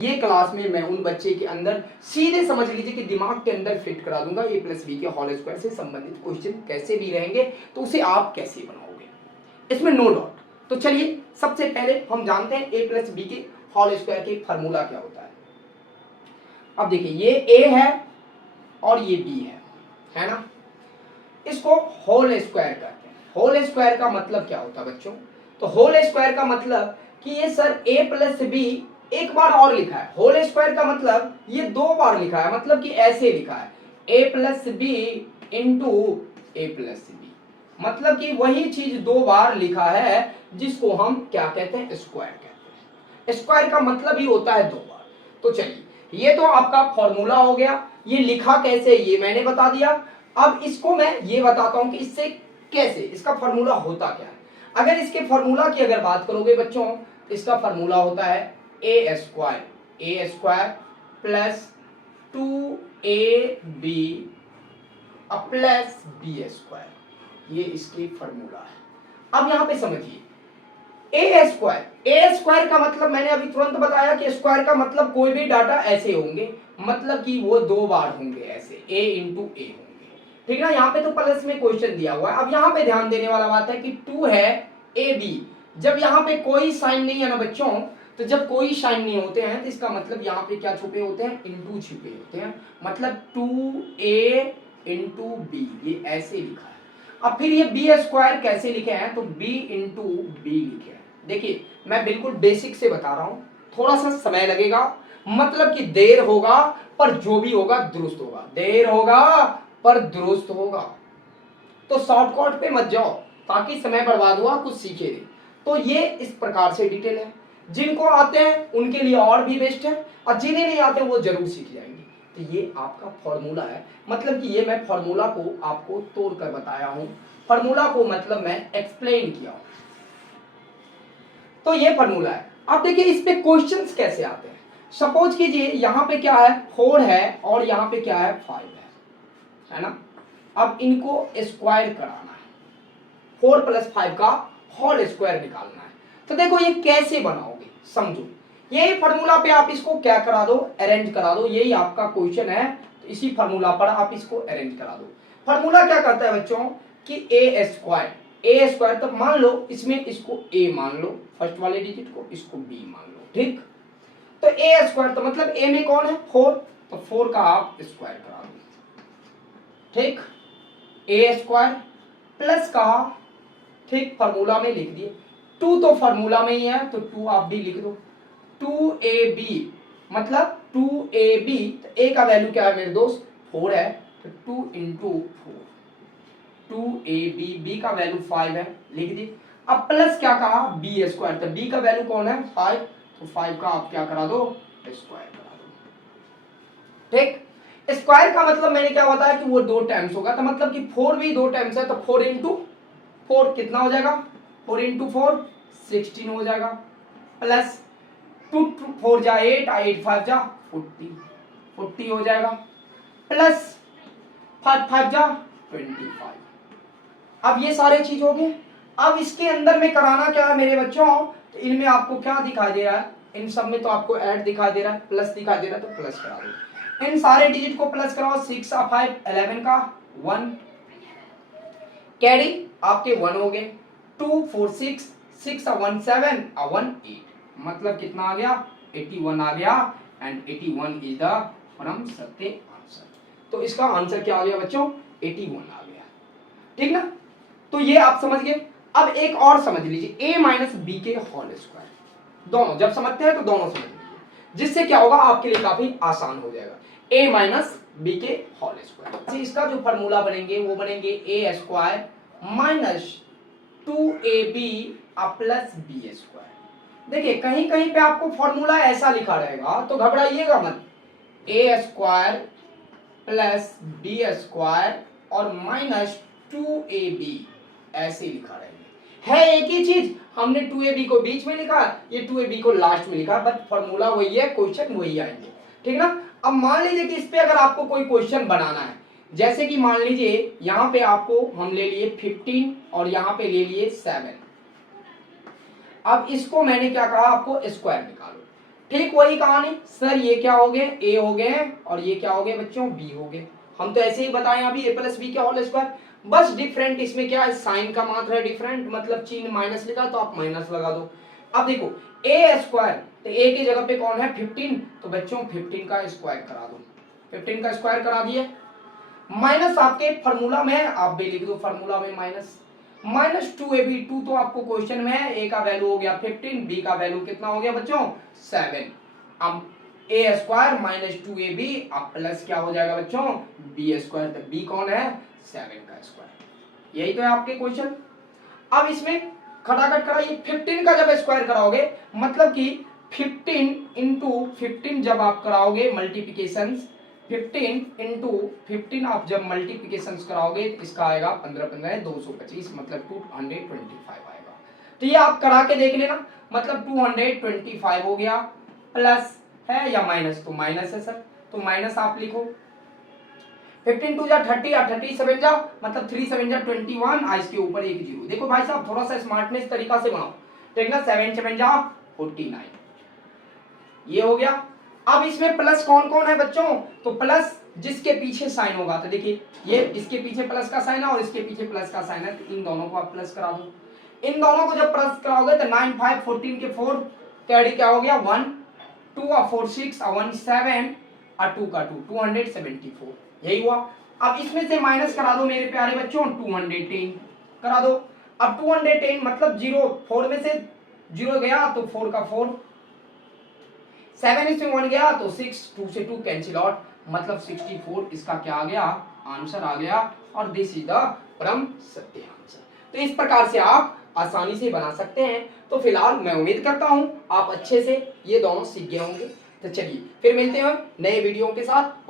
ये क्लास में मैं उन बच्चे के अंदर सीधे समझ लीजिए कि दिमाग के अंदर फिट करा दूंगा ए प्लस बी के होल स्क्वायर से संबंधित क्वेश्चन कैसे भी रहेंगे, तो उसे आप कैसे बनाओगे, इसमें नो डाउट। तो चलिए सबसे पहले हम जानते हैं ए प्लस बी के होल स्क्वायर के फॉर्मूला क्या होता है। अब देखिए ये ए है और ये बी है ना, इसको होल स्क्वायर कहते हैं। होल स्क्वायर का मतलब क्या होता है बच्चों? तो होल स्क्वायर का मतलब कि ये सर ए प्लस बी एक बार और लिखा है। होल स्क्वायर का मतलब ये दो बार लिखा है, मतलब कि ऐसे लिखा है ए प्लस बी इंटू ए प्लस बी, मतलब कि वही चीज दो बार लिखा है जिसको हम क्या कहते हैं, स्क्वायर कहते हैं। स्क्वायर का मतलब ही होता है दो बार। तो चलिए ये तो आपका फॉर्मूला हो गया, ये लिखा कैसे ये मैंने बता दिया। अब इसको मैं ये बताता हूं कि इससे कैसे इसका फॉर्मूला होता क्या है। अगर इसके फॉर्मूला की अगर बात करोगे बच्चों, इसका फॉर्मूला होता है A square plus 2ab plus B square, ये इसकी फॉर्मूला है। अब यहां पे समझिए ए स्क्वायर का मतलब मैंने अभी तुरंत बताया कि स्क्वायर का मतलब कोई भी डाटा ऐसे होंगे, मतलब कि वो दो बार होंगे ऐसे a इंटू ए होंगे, ठीक ना। यहाँ पे तो प्लस में क्वेश्चन दिया हुआ है। अब यहाँ पे ध्यान देने वाला बात है कि 2 है ए बी, जब यहाँ पे कोई साइन नहीं है ना बच्चों, तो जब कोई साइन नहीं होते हैं तो इसका मतलब यहाँ पे क्या छुपे होते हैं, इंटू छुपे होते हैं, मतलब 2a इंटू बी, ये ऐसे लिखा है। अब फिर ये बी स्क्वायर कैसे लिखे हैं, तो b इंटू बी लिखे हैं। देखिए मैं बिल्कुल बेसिक से बता रहा हूं, थोड़ा सा समय लगेगा, मतलब कि देर होगा पर जो भी होगा दुरुस्त होगा, देर होगा पर दुरुस्त होगा। तो शॉर्टकट पे मत जाओ ताकि समय बर्बाद हुआ, कुछ सीखे नहीं। तो ये इस प्रकार से डिटेल है, जिनको आते हैं उनके लिए और भी बेस्ट है, और जिन्हें नहीं आते वो जरूर सीख जाएंगे। तो ये आपका फॉर्मूला है, मतलब कि ये मैं फॉर्मूला को आपको तोड़ कर बताया हूं, फॉर्मूला को मतलब मैं एक्सप्लेन किया हूं। तो ये फॉर्मूला है। अब देखिए इस पे क्वेश्चंस कैसे आते हैं। सपोज कीजिए यहाँ पे क्या है 4 है और यहाँ पे क्या है 5 है ना। अब इनको स्क्वायर कराना है, 4 प्लस 5 का होल स्क्वायर निकालना है। तो देखो ये कैसे बनाओगे, समझो। यही फॉर्मूला पे आप इसको क्या करा दो, अरेंज करा दो। यही आपका क्वेश्चन है, तो इसी फॉर्मूला पर आप इसको अरेंज करा दो। फॉर्मूला क्या करता है बच्चों कि ए स्क्वायर, तो मान लो इसमें इसको a मान लो, फर्स्ट वाले डिजिट को, इसको b मान लो, ठीक। तो ए स्क्वायर तो मतलब a में कौन है 4, तो 4 का आप स्क्वायर करा दो, ठीक। ए स्क्वायर प्लस का, ठीक, फॉर्मूला में लिख दिए। 2 तो फॉर्मूला में ही है तो 2 आप भी लिख दो। 2ab मतलब 2ab, तो a का वैल्यू क्या है मेरे दोस्त 4 है, तो 2 इंटू 4, 2ab, b का वैल्यू 5 है, लिख दी। अब प्लस क्या कहा बी स्क्वायर, तो b का वैल्यू कौन है 5, तो 5 का आप क्या करा दो, स्क्वायर करा दो, ठीक। स्क्वायर का मतलब मैंने क्या बताया कि वो 2 टाइम्स होगा, तो मतलब कि 4 भी 2 टाइम्स है, तो 4 इंटू 4 कितना हो जाएगा, 4 इंटू 4 16 हो जाएगा, प्लस 2 4 जा 8, 8 5 जा 40 हो जाएगा, प्लस 5 5 जा 25। अब ये सारे चीज हो गए। अब इसके अंदर में कराना क्या है मेरे बच्चों, तो इनमें आपको क्या दिखाई दे रहा है, इन सब में तो आपको ऐड दिखाई दे रहा है, प्लस दिखाई दे रहा है, तो प्लस करा दो। इन सारे डिजिट को प्लस कराओ, 6 और 5 11 का 1 कैरी आपके 1 हो गए, 2 4 6 6 और 1 7 और 1 8, मतलब कितना आ गया 81 आ गया, एंड 81 इज द फ्रॉम सत्य आंसर। तो इसका आंसर क्या आ गया बच्चों 81 आ गया, ठीक ना। तो ये आप समझ गए। अब एक और समझ लीजिए a माइनस बी के होल स्क्वायर, दोनों जब समझते हैं तो दोनों समझ लीजिए, जिससे क्या होगा आपके लिए काफी आसान हो जाएगा। a माइनस बी के होल स्क्वायर, इसका जो फॉर्मूला बनेंगे वो बनेंगे A square minus 2ab plus B square. देखिए कहीं कहीं पे आपको फॉर्मूला ऐसा लिखा रहेगा तो घबराइएगा मत, ए स्क्वायर प्लस बी स्क्वायर और माइनस 2ab ऐसे लिखा रहेगा। है एक ही चीज, हमने 2ab को बीच में लिखा, ये 2ab को लास्ट में लिखा, बट फॉर्मूला वही है, क्वेश्चन वही आएंगे, ठीक ना। अब मान लीजिए कि इस पे अगर आपको कोई क्वेश्चन बनाना है, जैसे कि मान लीजिए यहाँ पे आपको हम ले लिए 15 और यहाँ पे ले लिए 7। अब इसको मैंने क्या कहा आपको स्क्वायर निकालो, ठीक वही कहानी सर, ये क्या हो गए ए हो गए और ये क्या हो गए बच्चों बी हो गए। हम तो ऐसे ही बताएं अभी ए प्लस बी का होल स्क्वायर, बस डिफरेंट इसमें क्या है साइन का मात्रा है डिफरेंट, मतलब चिन्ह माइनस लिखा तो आप माइनस लगा दो। अब देखो ए स्क्वायर, तो ए की जगह पे कौन है 15, तो बच्चों 15 का स्क्वायर करा दो, 15 का स्क्वायर करा दिए। माइनस आपके फार्मूला में आप भी लिख दो फार्मूला में माइनस 2ab, 2 तो आपको क्वेश्चन में है, ए का वैल्यू हो गया 15, बी का वैल्यू कितना हो गया बच्चों 7। अब ए स्क्वायर माइनस 2ab अब प्लस क्या हो जाएगा बच्चों बी स्क्वायर, तो बी कौन है 7 का स्क्वायर। यही तो है आपके क्वेश्चन। अब इसमें खटाखट कराइए, 15 का जब स्क्वायर कराओगे मतलब कि 15 इंटू 15 जब आप कराओगे मल्टीप्लिकेशन, 15 इंटू 15 आप जब मल्टीप्लिकेशन कराओगे इसका आएगा 15 15 225, मतलब 225 आएगा। तो ये आप करा के देख लेना, मतलब 225 हो गया, प्लस है या माइनस, तो माइनस है सर, तो माइनस आप लिखो 15 टू जा 30 और 30 7 जा मतलब 3 7 जा 21, आज के ऊपर एक जीरो। देखो भाई साहब थोड़ा सा स्मार्टनेस तरीका से बनाओ, देखना 7 7 जा 49, ये हो गया। अब इसमें प्लस कौन कौन है बच्चों, तो प्लस जिसके पीछे साइन होगा, तो देखिए ये इसके पीछे प्लस का साइन है और इसके पीछे प्लस का साइन है, तो इन दोनों को आप प्लस करा दो। इन दोनों को जब प्लस कराओगे तो 9 5 14 के 4 कैरी क्या हो गया 1 2 और 4 6 और 1 7 और 2 का 2 274, यही हुआ। अब इसमें से माइनस करा दो मेरे प्यारे बच्चों 210 करा दो। अब 210 मतलब 0 4 में से 0 गया तो 4 का 4, 7 इसमें 1 गया तो 6, 2 से 2 कैंसिल आउट, मतलब 64 इसका क्या आ गया आंसर आ गया, और दिस इज द परम सत्य आंसर। तो इस प्रकार से आप आसानी से बना सकते हैं। तो फिलहाल मैं उम्मीद करता हूं आप अच्छे से ये दोनों सीख गए होंगे। तो चलिए फिर मिलते हैं नए वीडियो के साथ।